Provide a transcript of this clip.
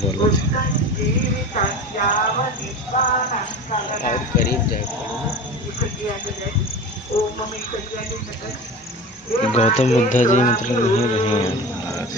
बोले थे और करीब जाए गौतम बुद्धा जी मतलब यहीं रहे हैं महाराज।